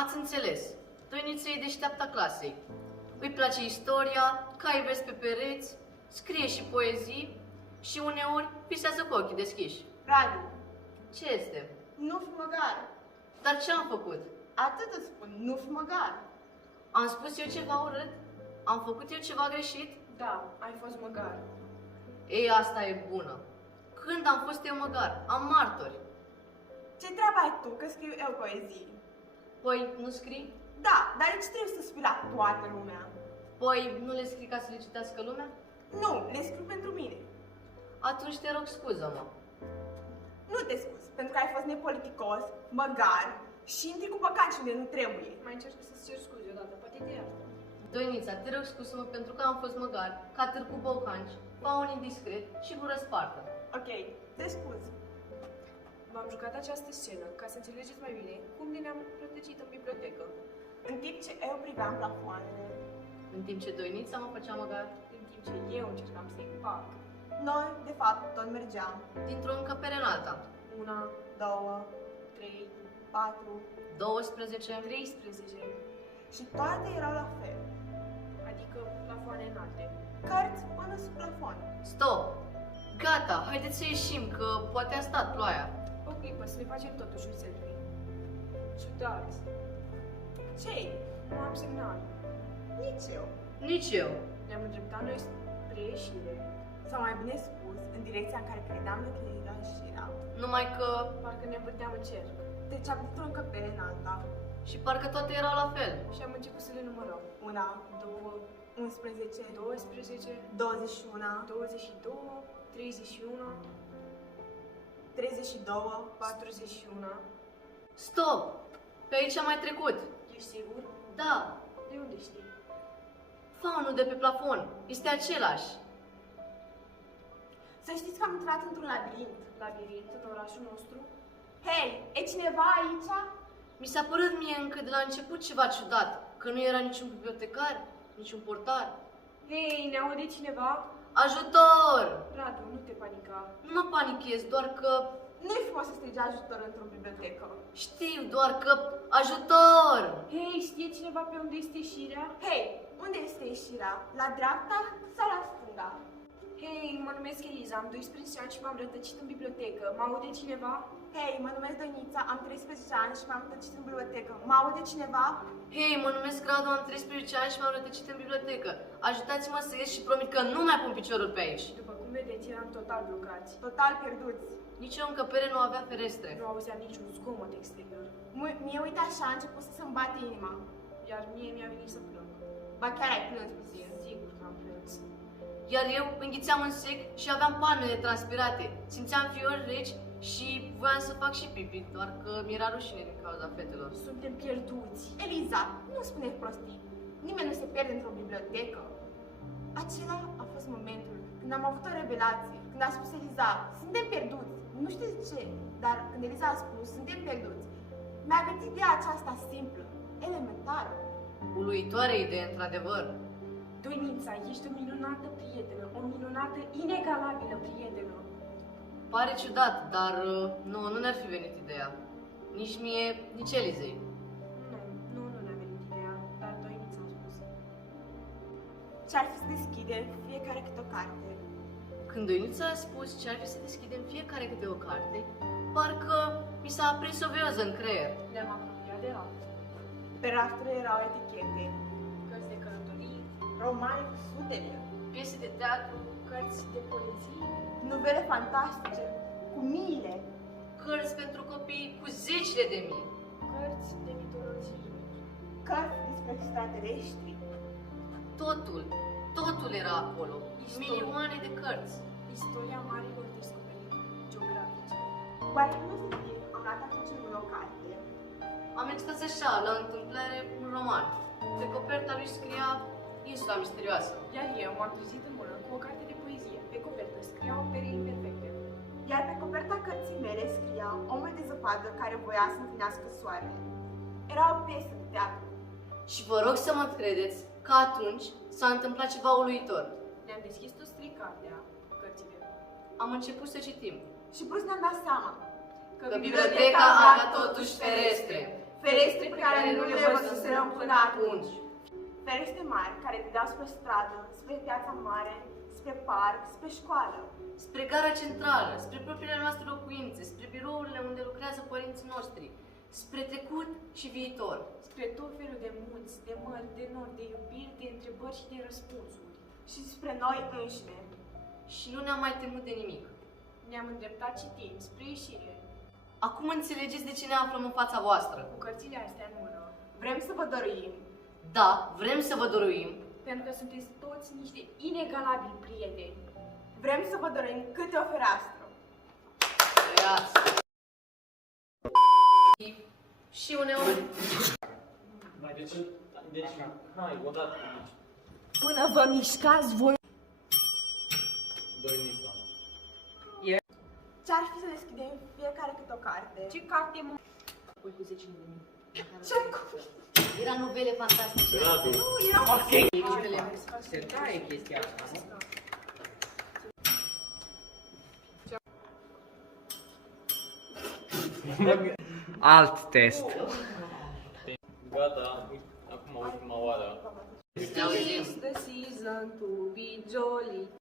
Ați înțeles. Doiniță e deșteapta clasei. Îi place istoria, cai vezi pe pereți, scrie și poezii și uneori visează cu ochii deschiși. Radu, Ce este? nu fi măgar. Dar ce am făcut? Atât îți spun, nu fi măgar. Am spus eu ceva urât? Am făcut eu ceva greșit? Da, ai fost măgar. Ei, asta e bună. Când am fost eu măgar? Am martori. Ce treabă ai tu că scriu eu poezii? Păi, nu scrii? Da, dar ce trebuie să spui la toată lumea? Păi, nu le scrii ca să le citească lumea? Nu, le scriu pentru mine. Atunci te rog scuză-mă. Nu te scuz, pentru că ai fost nepoliticos, măgar și intri cu păcați unde nu trebuie. Mai încerc să-ți cer scuze odată, poate te iartă. Doinița, te rog scuză-mă pentru că am fost măgar, ca târgu bocanci, faun indiscret și gură spartă. Ok, te scuz. V-am jucat această scenă ca să înțelegeți mai bine cum ne-am rătăcit în bibliotecă. În timp ce eu priveam plafoanele, În timp ce Doinița mă făcea măgar, În timp ce eu încercam să-i fac. noi, de fapt, tot mergeam. dintr-o încăpere în alta. 1, 2, 3, 4 12, 13, și toate erau la fel. adică plafoane înalte. Cărți până sub plafon. stop! Gata, haideți să ieșim, că poate a stat ploaia. O clipă să ne facem totuși un selfie. Ciudat. Ce-i? Nu am semnal. Nici eu. Nici eu. Ne-am îndreptat noi spre ieșire. Sau mai bine spus, în direcția în care credeam că era ieșirea. Numai că... Parcă ne învârteam în cerc. Treceam dintr-o încăpere în alta. Și parcă toate erau la fel. Și am început să le numărăm. 1, 2, 11, 12, 21, 22, 31, 32, 41. Stop! Pe aici am mai trecut. Ești sigur? Da, De unde știi? faunul de pe plafon este același. Să știți că am intrat într-un labirint. Labirint în orașul nostru? Hei, e cineva aici? Mi s-a părut mie încă de la început ceva ciudat, că nu era niciun bibliotecar, niciun portar. Hei, ne aude cineva? Ajutor! Radu, nu te panica. Nu mă panichez, doar că... Nu-i frumos să strigi ajutor într-o bibliotecă. Știu, doar că... Ajutor! Hei, știe cineva pe unde este ieșirea? Hei, unde este ieșirea? La dreapta sau la stânga? Hei, mă numesc Eliza, am 12 ani și m-am rătăcit în bibliotecă. Mă aude cineva? Hei, mă numesc Dănița, am 13 ani și m-am rătăcit în bibliotecă. Mă aude cineva? Hei, mă numesc Radu, am 13 ani și m-am rătăcit în bibliotecă. Ajutați-mă să ies și promit că nu mai pun piciorul pe aici. După cum vedeți, eram total blocați. Total pierduți. Nici o încăpere nu avea ferestre. Nu auzeam niciun zgomot exterior. Mie uite așa a început să-mi bate inima. Iar mie mi-a venit să plâng. Ba chiar ai plâns puțin. Sigur că am plâns. Iar eu înghițeam în sec și aveam panele transpirate. Simțeam fiori reci și voiam să fac și pipi, doar că mi-era rușine din cauza fetelor. Suntem pierduți. Eliza, nu spune prostii. Nimeni nu se pierde într-o bibliotecă. Acela a fost momentul când am avut o revelație. Când a spus Eliza, suntem pierduți. Nu știu de ce, dar când Eliza a spus, suntem pierduți, mi-a venit ideea aceasta simplă, elementară. Uluitoare idee, într-adevăr. Doinița, ești o minunată prietenă, o minunată, inegalabilă prietenă. Pare ciudat, dar nu ne-ar fi venit ideea. Nici mie, nici Elizei. Nu ne-a venit ideea, dar Doinița a spus. Ce-ar fi să deschide fiecare câte o carte. Când Doinița a spus ce ar fi să deschidem fiecare câte o carte, parcă mi s-a aprins o vioză în creier. Ne-am apropiat de alt. Pe rafturi erau etichete, Cărți de călătorii, romane cu sutele, Piese de teatru, cărți de poezie, novele fantastice, cu miile, cărți pentru copii cu zecile de mii. cărți de mitologie. cărți despre extraterestri. Totul era acolo. Milioane de cărți. Istoria marilor descoperiri geografice. Oare nu se știe, am luat atunci în o carte. Am extras așa, la întâmplare, un roman. Pe coperta lui scria Insula misterioasă. Iar eu m-am trezit în mână cu o carte de poezie. Pe copertă scriau opere imperfecte. Iar pe coperta cărții mele scria Omul de zăpadă care voia să întâlnească soarele. Era o piesă de teatru. Și vă rog să mă credeți că atunci s-a întâmplat ceva uluitor. Ne-am deschis toți trei cartea, cărțile. Am început să citim. Și brusc ne-am dat seama Că biblioteca avea totuși ferestre. ferestre pe care nu le văzuserăm până atunci. atunci. Ferestre mari care dădeau spre stradă, spre piața mare, spre parc, spre școală. Spre gara centrală, spre propriile noastre locuințe, spre birourile unde lucrează părinții noștri, spre trecut și viitor. Spre tot felul de munți, de mări, de nori, de iubiri, de întrebări și de răspunsuri. Și spre noi înșine. Și nu ne-am mai temut de nimic. Ne-am îndreptat citim spre ieșire, Acum înțelegeți de ce ne aflăm în fața voastră. cu cărțile astea în mână, Vrem să vă dăruim. Da, vrem să vă dăruim. pentru că sunteți toți niște inegalabili prieteni. Vrem să vă dăruim câte o fereastră. Tăiați. Și uneori Mai deci, hai, odată. Până vă mișcați voi. Doi Nisa. Ce-ar fi să deschidem fiecare câte o carte? Ce carte mă... Apoi cu 10 de mii. Ce? Era novele fantastice. Radu. Nu, erau Se taie chestia asta, nu? Alt test. Gata, acum ultima oară. Ne auzim. It's the season to be jolly.